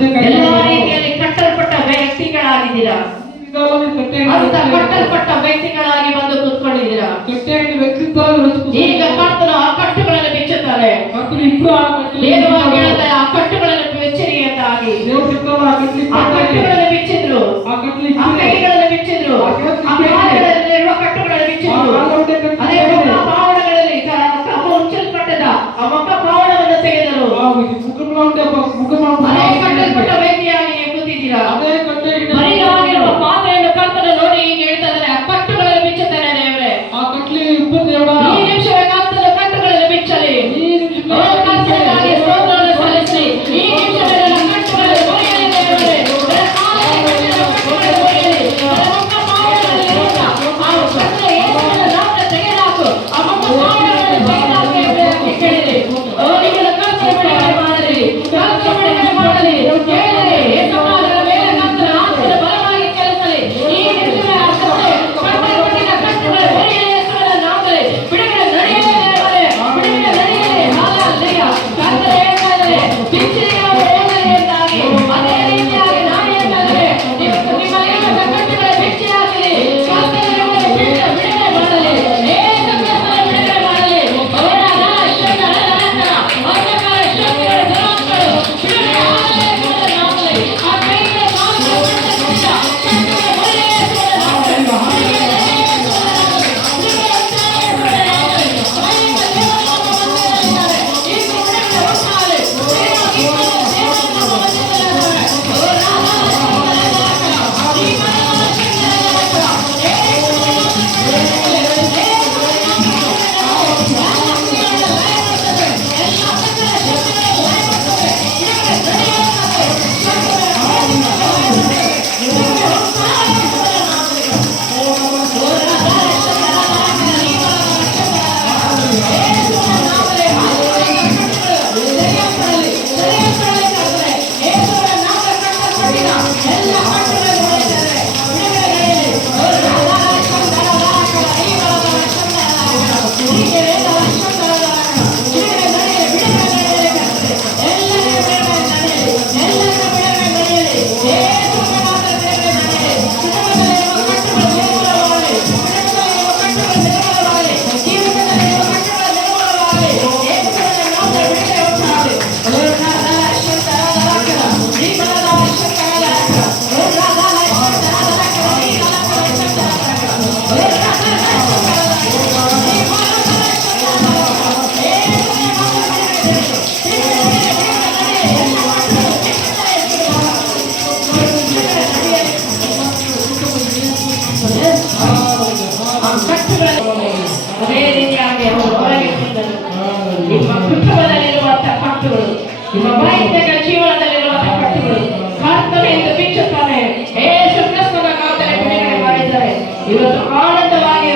ಎಲ್ಲ ರೀತಿಯಲ್ಲಿ ಕಟ್ಟಲ್ಪಟ್ಟ ವ್ಯಕ್ತಿಗಳಾಗಿದ್ದೀರಾ, ಕಟ್ಟಲ್ಪಟ್ಟ ವ್ಯಕ್ತಿಗಳಾಗಿ ಬಂದು ಕೂತ್ಕೊಂಡಿದ್ದೀರಾ. ಈಗ ಕರ್ತನು ಆ ಕಟ್ಟುಗಳನ್ನು ಬಿಚ್ಚುತ್ತಾರೆ. ನೇರವಾಗಿ ಹೇಳ್ತಾರೆ, ಆ ಕಟ್ಟುಗಳನ್ನು ಬಿಚ್ಚಿರಿ ಅಂತಾಗಿ. ಆ ಕಟ್ಟುಗಳನ್ನು ಬಿಚ್ಚಿದ್ರು, ಆ ಕೈಗಳನ್ನು ಬಿಚ್ಚಿದ್ರು, ಆ ಕಾಲುಗಳಲ್ಲಿರುವ ಕಟ್ಟುಗಳನ್ನು ಬಿಚ್ಚಿದ್ರು. ಅದೇ ಮುಖ ಪಾವನಗಳಲ್ಲಿ ಮುಚ್ಚಲ್ಪಟ್ಟದ ಆ ಮುಖ ಪಾವನವನ್ನು ತೆಗೆದರು. ಅದೇ ಕಟ್ಟಲ್ಪಟ್ಟ ವ್ಯಕ್ತಿಯಾಗಿ ನೀವು ಕೂತಿದ್ದೀರಾ. ಬರಿಯಾಗಿರುವ ಪಾತ್ರೆಯನ್ನು ಕರ್ತನು ನೋಡಿ ಈಗ ಹೇಳ್ತಾ ಇದ್ದಾರೆ, ಆ ಕಟ್ಟುಗಳನ್ನು ಬಿಚ್ಚುತ್ತಾನೆ ದೇವರೇ. ಈ ನಿಮಿಷವೇ ಕರ್ತನು ಕಟ್ಟುಗಳನ್ನು ಬಿಚ್ಚಲಿ. ಕರ್ತನಿಗಾಗಿ ಸ್ತೋತ್ರವನ್ನು ಸಲ್ಲಿಸಿ. ಈ ನಿಮಿಷವೇ ನನ್ನ ಕಟ್ಟುಗಳನ್ನು ಮುರಿಯಲಿ ದೇವರೇ. ನನ್ನ ಕಾಲಿಗೆ ಕಟ್ಟಿದ ಕಟ್ಟುಗಳನ್ನು ಮುರಿಯಲಿ. ನನ್ನ ಮುಖ ಪಾವನದಲ್ಲಿರುವ ಆ ಕಟ್ಟುಗಳ ಯೇಸುವಿನ ನಾಮದಲ್ಲಿ ತೆಗೆದುಹಾಕು. ಆ ಮುಖ ಪಾವನವನ್ನು ತೆಗೆದುಹಾಕು ಎಂಬುದಾಗಿ ಕೇಳಿರಿ. ಅವರಿಗೆ ಕರ್ತನು ಬಿಡುಗಡೆ ಮಾಡಲಿ, ಕರ್ತನು ಬಿಡುಗಡೆ ಮಾಡಲಿ. ಕೇಳಿರಿ, ಯೇಸುವಿನ ಮೇಲೆ ಕರ್ತನ ಆತ್ಮದ ಬಲವಾಗಿ ಕೆಲಸಲಿ. ಈ ನಿಮಿಷವೇ ಆ ಕಟ್ಟಲ್ಪಟ್ಟಿನ ಕಟ್ಟುಗಳ ಮುರಿಯಲಿ. ಯೇಸುವಿನ ನಾಮದಲ್ಲಿ ಬಿಡುಗಡೆ ನಡೆಯಲಿ ದೇವರೇ, ಬಿಡುಗಡೆ ನಡೆಯಲಿ. ಹಾಲೆಲೂಯಾ. ಕರ್ತನು ಹೇಳ್ತಾ ಇದ್ದಾರೆ, ಬಿಚ್ಚಿರಿ ಅವರು ಹೋಗಲಿ ಎಂದಾಗಿ. ಅದೇ ರೀತಿಯಾಗಿ ನಾನು ಹೇಳ್ತಾ ಇದ್ದೇನೆ, ನಿಮ್ಮಲ್ಲಿರುವ ಕಟ್ಟುಗಳ ಬಿಚ್ಚಿ ಹಾಕಲಿ. ಕರ್ತನು ನಿಮ್ಮನ್ನು ಬಿಡುಗಡೆ ಮಾಡಲಿ. ಯೇಸು ಕ್ರಿಸ್ತನು ಬಿಡುಗಡೆ ಮಾಡಲಿ. ಅವರ ಶಕ್ತಿಗಳು ಅಂಧಕಾರ ಶಕ್ತಿಗಳು ದುರಾತ್ಮಗಳು ಬಿಡುಗಡೆ ಆಗಲಿ ಯೇಸುವಿನ ನಾಮದಲ್ಲಿ. ಆ ಕೈಗಳ ಕಾಲುಗಳ ಕಟ್ಟಲ್ಪಟ್ಟ ಕಟ್ಟುಗಳ ಮುರಿಯಲಿ ಯೇಸುವಿನ ನಾಮದಲ್ಲಿ. ಅದೇ ರೀತಿಯಾಗಿ ಅವರು ಹೊರಗೆ ಬಂದರು. ನಿಮ್ಮ ಕುಟುಂಬದಲ್ಲಿರುವಂತಹ ಕಟ್ಟುಗಳು, ನಿಮ್ಮ ವೈಯಕ್ತಿಕ ಜೀವನದಲ್ಲಿರುವಂತಹ ಕಟ್ಟುಗಳು ಕರ್ತನೆಂದು ಬಿಚ್ಚುತ್ತಾನೆ. ಯೇಸು ಕ್ರಿಸ್ತನ ನಾಮದಲ್ಲಿ ಬಿಡುಗಡೆ ಮಾಡಿದ್ದಾರೆ. ಇವತ್ತು ಆನಂದವಾಗಿ